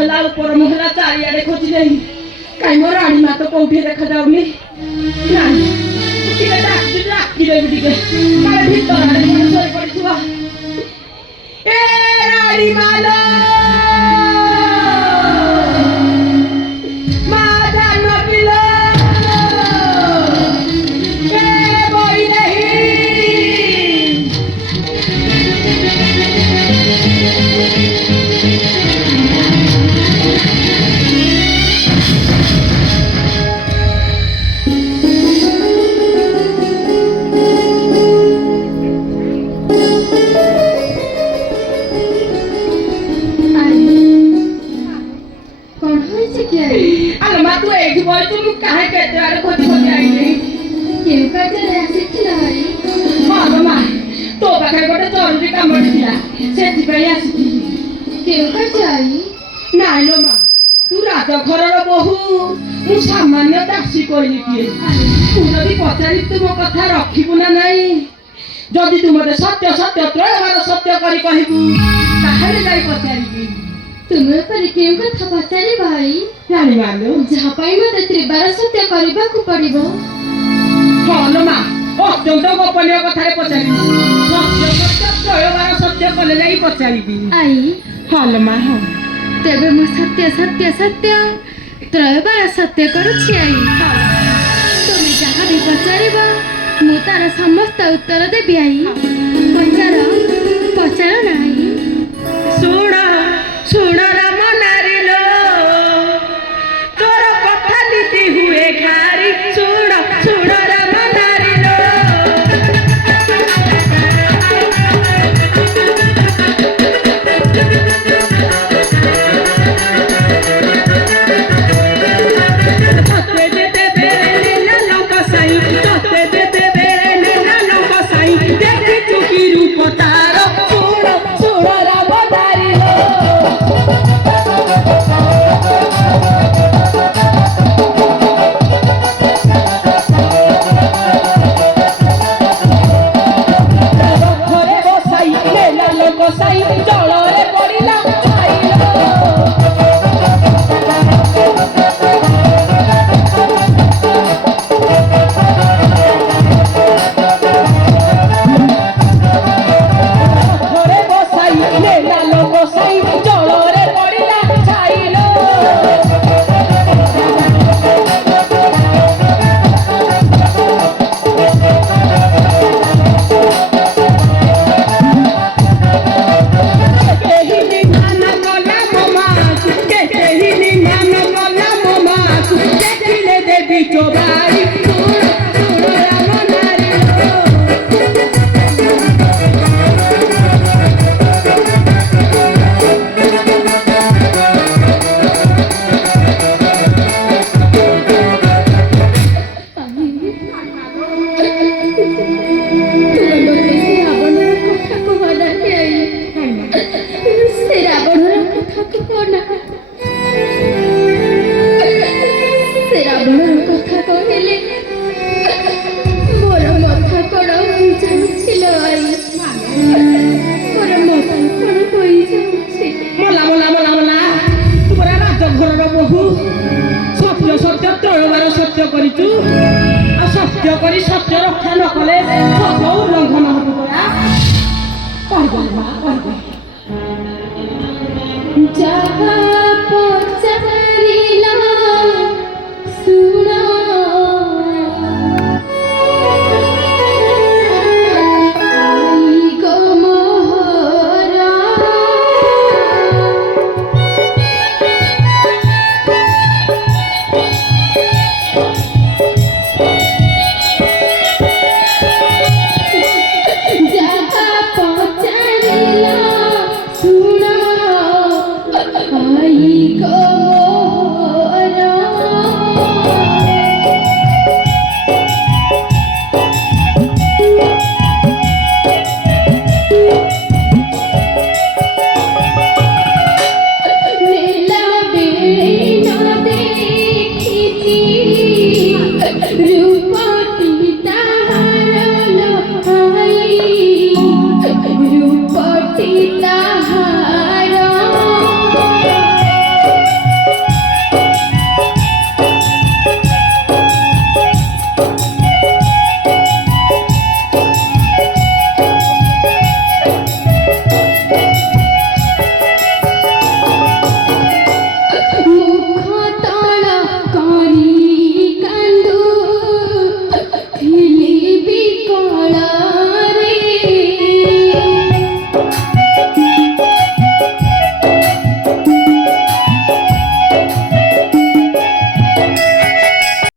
ମହଲା ଉପର ମହଲା ଚାରିଆଡେ ଖୋଜିଲେ କାଇଁ ମୋ ରାଣୀ ମା ତ କୋଉଠି ଦେଖା ଯାଉନି। ନାଇଁ ଟିକେ ଡାକିଦେବି ଟିକେ କାଳେ ଭିତର ଆଡେ ଶୋଇ ପଡିଥିବ। ଏ ରାଣୀ ମାଲୋ ମା ଜାନକୀ ଲୋ ଏ ବଇ ନାହିଁ। ঘরর বহু মু সামান্য দাসী কইলি কি তু যদি পচারি তু মো কথা রখিবু না নাই যদি তু মতে সত্য সত্য ত্রয়বার সত্য করি কহিবু তাহলে যাই পচারিবি। তুমি উপরে কেউ কথা পচারি ভাই জানি মালো যাহা পাই মতে ত্রিবার সত্য করিবাকু পড়িব। হ্যাঁ লো মা অত্যন্ত গোপনীয় কথারে পচারিবি সত্য সত্য ত্রয়বার সত্য কলে যাই পচারিবি। আই হ্যাঁ লো মা হ্যাঁ তেবে মু সত্য সত্য সত্য ত্রয়বার সত্য করুছি আই। তুমি যাহা বি পচারিব মু তার সমস্ত উত্তর দেবি আই। পচার পচার নাই। শুণ শুণ রাম নারী লো তোর কথা নীতি হুয়ে ঘারি শুণ শুণ রাম নারী লো তোতে যেতে বেড়ে লাল কসাই তোতে যেতে বেড়ে লাল কসাই দেখি চুকি রূপ তার শুণ শুণ রাম নারী লো ঘরে বসাই লাল কসাই জলরে পড়িলা ছাইলো ঘরে বসাই লাল কসাই জলরে পড়িলা ছাইলো কেহিনি ধান কলা মামাকু কেহিনি ধান কলা মামাকু দেখিলে দেবী চোবাই শুণ শুণ রাম নারী লো মলা মলা মলা মলা তোরা রাজঘরর বহু সত্য সত্য ত্রয়বার সত্য করিছু আর সত্য করি সত্য রক্ষা ন কলে সত্য উল্লঙ্ঘন হব পরা কইবে মা কইবে যাহা পচারিলা শুণ আই গো মোহরা যাহা পচারিলা শুণ আই গো